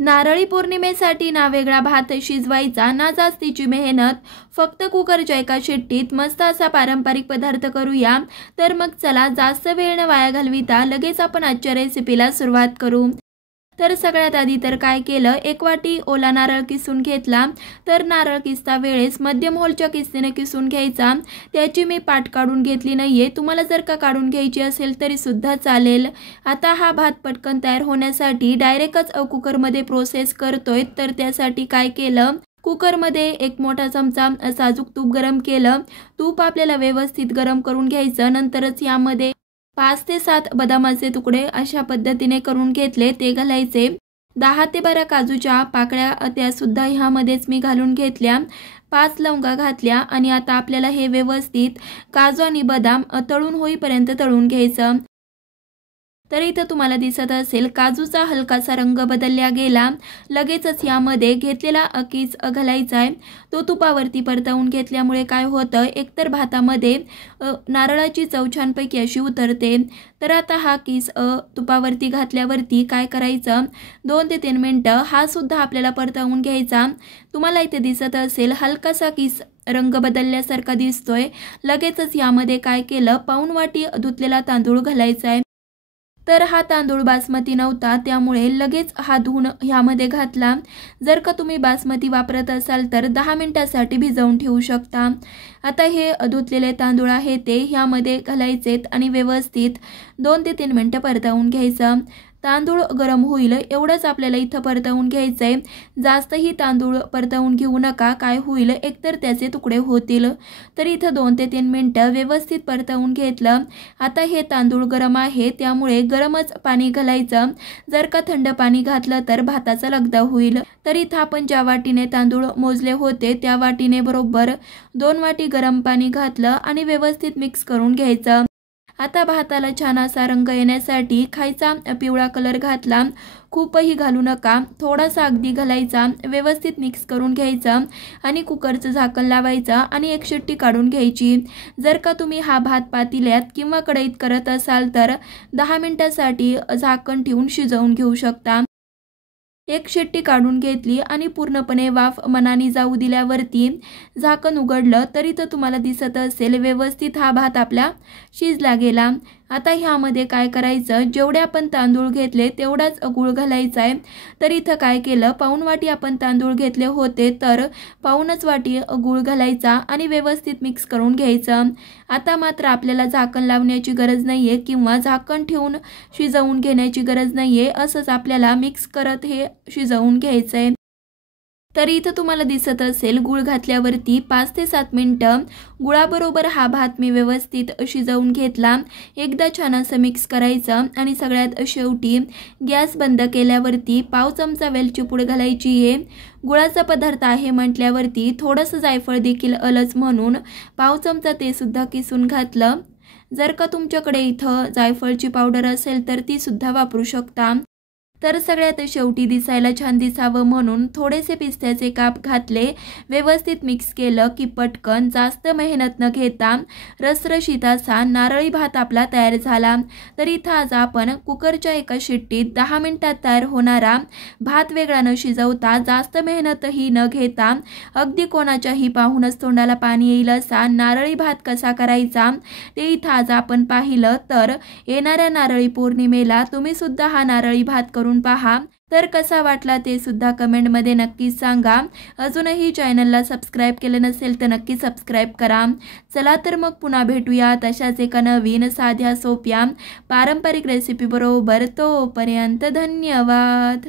नारळी पौर्णिमेसाठी ना वेगळा भात शिजवायचा ना जास्तीची मेहनत, फक्त कुकरच्या एका शिट्टीत मस्त असा पारंपरिक पदार्थ करूया। तर मग चला जास्त वेळ न वाया घालविता लगेच आपण आजच्या रेसिपीला सुरुवात करू। तर सगळ्यात आधी तर काय केलं, एक वाटी ओला नारळ किसून घेतला। तर नारळ किसता वेळेस मध्यम होलच्या किस्तीने किसून घ्यायचा, त्याची मी पाट काढून घेतली नाहीये, तुम्हाला जर का काढून घ्यायची असेल तरी सुद्धा चालेल। आता हा भात पटकन तयार होण्यासाठी डायरेक्टच कुकरमध्ये प्रोसेस करतोय। तर त्यासाठी काय केलं, कुकरमध्ये एक मोठा चमचा साजूक तूप गरम केलं। तूप आपल्याला व्यवस्थित गरम करून घ्यायचं। नंतरच यामध्ये 5 ते 7 बदामाचे तुकडे अशा पद्धतीने करून घेतले, ते घालायचे। 10 ते 12 काजूच्या पाकळ्या त्या सुद्धा ह्यामध्येच मी घालून घेतल्या। 5 लवंगा घातल्या आणि आता आपल्याला हे व्यवस्थित काजू आणि बदाम तळून होईपर्यंत तळून घ्यायचं। तर इथं तुम्हाला दिसत असेल काजूचा हलकासा रंग बदलला गेला। लगेचच यामध्ये घेतलेला किस घालायचा आहे। तो तुपावरती परतवून घेतल्यामुळे काय होतं, एकतर भातामध्ये नारळाची चव छानपैकी अशी उतरते। तर आता हा किस तुपावरती घातल्यावरती काय करायचं, 2 ते 3 मिनिटं हा सुद्धा आपल्याला परतवून घ्यायचा। तुम्हाला इथे दिसत असेल हलकासा किस रंग बदलल्यासारखा दिसतोय। लगेचच यामध्ये काय केलं, पाऊण वाटी धुतलेला तांदूळ घालायचा आहे। तर हा तांदूळ बासमती नव्हता, त्यामुळे लगेच हा धुवून ह्यामध्ये घातला। जर का तुम्ही बासमती वापरत असाल तर 10 मिनिटांसाठी भिजवून ठेवू शकता। आता हे धुतलेले तांदूळ आहे ते ह्यामध्ये घालायचेत आणि व्यवस्थित 2 ते 3 मिनिटं परतवून घ्यायचं। तांदूळ गरम होईल एवढंच आपल्याला इथं परतवून घ्यायचंय, जास्तही तांदूळ परतवून घेऊ नका, काय होईल एकतर त्याचे तुकडे होतील। तर इथं 2 ते 3 मिनिटं व्यवस्थित परतवून घेतलं। आता हे तांदूळ गरम आहे त्यामुळे गरमच पाणी घालायचं, जर का थंड पाणी घातलं तर भाताचा लगदा होईल। तर इथं आपण ज्या वाटीने तांदूळ मोजले होते त्या वाटीने बरोबर 2 वाटी गरम पाणी घातलं आणि व्यवस्थित मिक्स करून घ्यायचं। आता भाताला छान असा रंग येण्यासाठी खायचा पिवळा कलर घातला, खूपही घालू नका, थोडासा अगदी घालायचा। व्यवस्थित मिक्स करून घ्यायचं आणि कुकरचं झाकण लावायचं आणि एक शिट्टी काढून घ्यायची। जर का तुम्ही हा भात पातेल्यात किंवा कढईत करत असाल तर 10 मिनिटांसाठी झाकण ठेवून शिजवून घेऊ शकता। एक शिट्टी काढून घेतली आणि पूर्णपणे वाफ मनाने जाऊ दिल्यावरती झाकण उघडलं तर इथं तुम्हाला दिसत असेल व्यवस्थित हा भात आपला शिजला गेला। आता ह्यामध्ये काय करायचं, जेवढे आपण तांदूळ घेतले तेवढाच गूळ घालायचा आहे। तर इथं काय केलं, पाऊण वाटी आपण तांदूळ घेतले होते तर पाऊणच वाटी गूळ घालायचा आणि व्यवस्थित मिक्स करून घ्यायचं। आता मात्र आपल्याला झाकण लावण्याची गरज नाहीये किंवा झाकण ठेवून शिजवून घेण्याची गरज नाहीये, असंच आपल्याला मिक्स करत हे शिजवून घ्यायचंय। तर इथं तुम्हाला दिसत असेल गूळ घातल्यावरती 5 ते 7 मिनिटं गुळाबरोबर हा भात मी व्यवस्थित शिजवून घेतला। एकदा छान असं मिक्स करायचं आणि सगळ्यात शेवटी गॅस बंद केल्यावरती पाव चमचा वेलची पूड घालायची आहे। गुळाचा पदार्थ आहे म्हटल्यावरती थोडंसं जायफळ देखील अलच म्हणून पाव चमचा ते सुद्धा किसून घातलं। जर का तुमच्याकडे इथं जायफळची पावडर असेल तर ती सुद्धा वापरू शकता। तर सगळ्यात शेवटी दिसायला छान दिसावं म्हणून थोडेसे पिस्त्याचे काप घातले। व्यवस्थित मिक्स केलं की पटकन जास्त मेहनत न घेता रसरशीत असा नारळी भात आपला तयार झाला। तर इथं आज आपण कुकरच्या एका शिट्टीत 10 मिनिटात तयार होणारा भात वेगळा न शिजवता जास्त मेहनतही न घेता अगदी कोणाच्याही पाहूनच तोंडाला पाणी येईल असा नारळी भात कसा करायचा ते इथं आज आपण पाहिलं। तर येणाऱ्या नारळी पौर्णिमेला तुम्ही सुद्धा हा नारळी भात करून पहा। तर कसा वाटला ते सुद्धा कमेंटमध्ये नक्की सांगा। अजूनही चॅनलला सबस्क्राइब केलं नसेल तर नक्की सबस्क्राइब करा। चला तर मग पुन्हा भेटूयात अशाच एका नवीन साध्या सोप्या पारंपरिक रेसिपी बरोबर। तोपर्यंत धन्यवाद।